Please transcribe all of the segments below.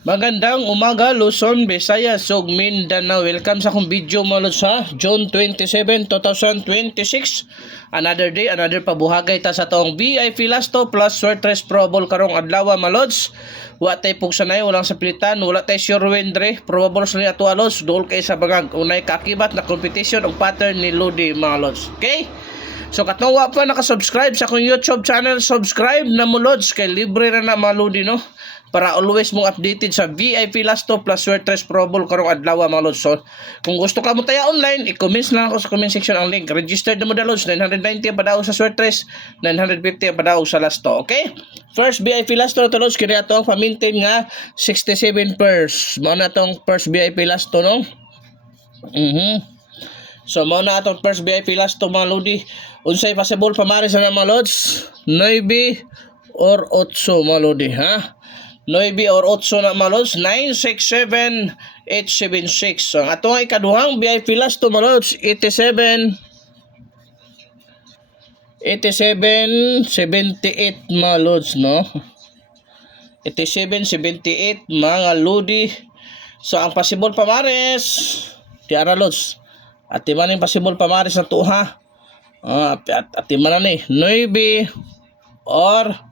Magandang umaga, Luzon, Visayas, ug Mindanao. Welcome sa akong video mga lods ha. June 27, 2026. Another day, another pabuhagay ta sa tong VIP Lasto plus Swertres Pro Bowl karong adlaw mga lods. Wa tay pugsanay, walang saplitan, wala tay sure windre. Probable sa ni ato lods, dol kay sa bangag unay kakibat na competition og pattern ni Lodi mga lods. Okay? So katong wa pa naka-subscribe sa akong YouTube channel, subscribe na mo lods kay libre na mga Lodi no. Para always mong updated sa VIP Lasto plus Swertres Pro Bowl karong adlaw mga lods. So, kung gusto ka mo taya online, i-comment lang ako sa comment section ang link. Registered na mo lods, 990 ang padaog sa Swertres, 950 ang padaog sa Lasto. Okay? First VIP Lasto na to lods, kaya ito ang pamintin nga 67 pairs. Mao na itong first VIP Lasto no? So, mao na itong first VIP Lasto mga lodi. Unsay possible pamaris na mga lods? 9 or 8 mga lodi ha? 9 or 8 na malos, 967 876. So, ang atong ikaduhang VIP Lasto malos, 78 78 malos, no? 87 78 mga lodi. So, ang possible pamares, tiara lods. At timan yung possible pamares na to ha. At timan na ni, 9 or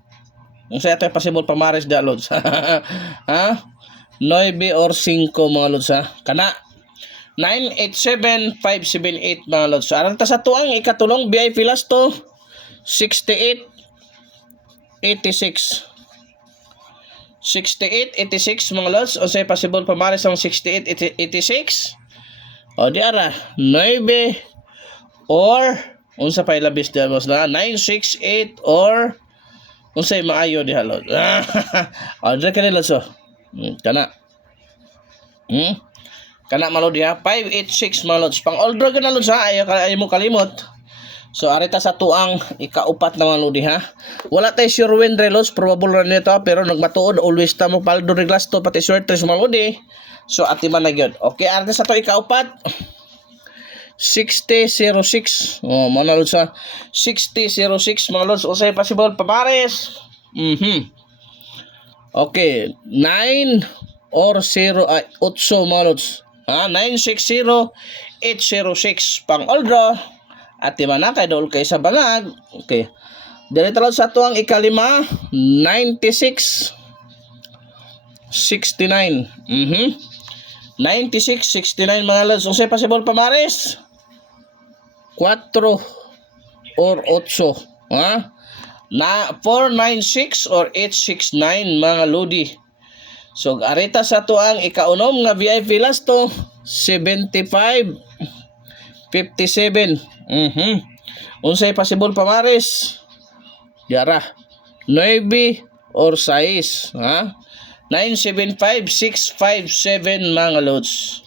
kung sa ito ay possible pamares da lods. Ha? 9 or 5 mga lods ha. Kana 987 578 mga lods. So, aran ta sa tuang ikatulong VIP Lasto 68 86 68 86 mga lods. O sa possible pamares ang 68 86. O di ara 9 or unsa pa ilabis da boss na 968 or unsay maayo di halod. Order kanila so. Kana. Kana malo diha 586 malods. Pang order ka na lods ha. Ayo mo kalimot. So arita sa tuang ikaupat na malodi ha. Wala tay sure win relos, probable ra nito pero nagmatuod always ta mo paldo reglasto pati Swertres malodi. So atiman na gyud. Okay, arita sa to ikaupat. 6006. Oh, mga lods sa 6006 mga lods. O say possible pamares. Okay, 9 or 0 ay 8 mga lods. 960 806 pang oldro. At timan na kay dol kay sa bangag. Okay. Dito lods sa tuang ikalima 96 69. 96 69 mga lods. O say possible pamares. 4 or 8 ha? Na 496 or 869 mga lodi. So arita sa to ang ikaunom nga VIP Lasto 75 57. Unsay possible pamares? Diara 9 or 6 ha? 975 657 mga lods.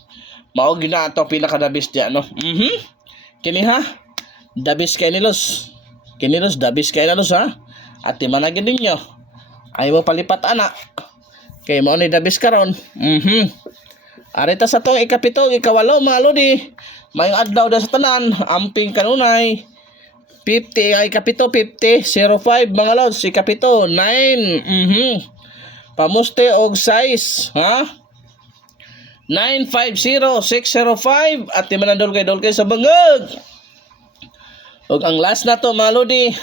Mao gina ato pinakadabis diya no. Kini ha, dabis kay nilos. Kini los, dabis kay nilos ha. At timanagin ninyo. Ay mo palipat ana. Kay mo ni dabis karon. Arita sa tong ikapito, ikawalo mga lodi. Mayong adlaw da sa tanan, amping kanunay. 50 ay ikapito 50 05 mga lods, ikapito 9. Pamuste og size ha. 950605 at timanandol kay dolkay sa bangag. Og ang last na to mga lodi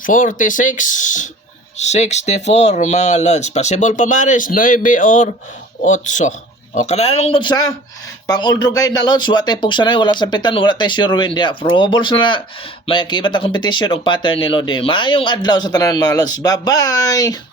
46 64 mga lods. Possible pamares 9 or 8. O kanang lods ha. Pang oldro guide na lods, wa tay pugsanay, wala sapitan, wala tay sure win dia. Probable na may akibat na competition og pattern ni Lodi. Maayong adlaw sa tanan mga lods. Bye bye.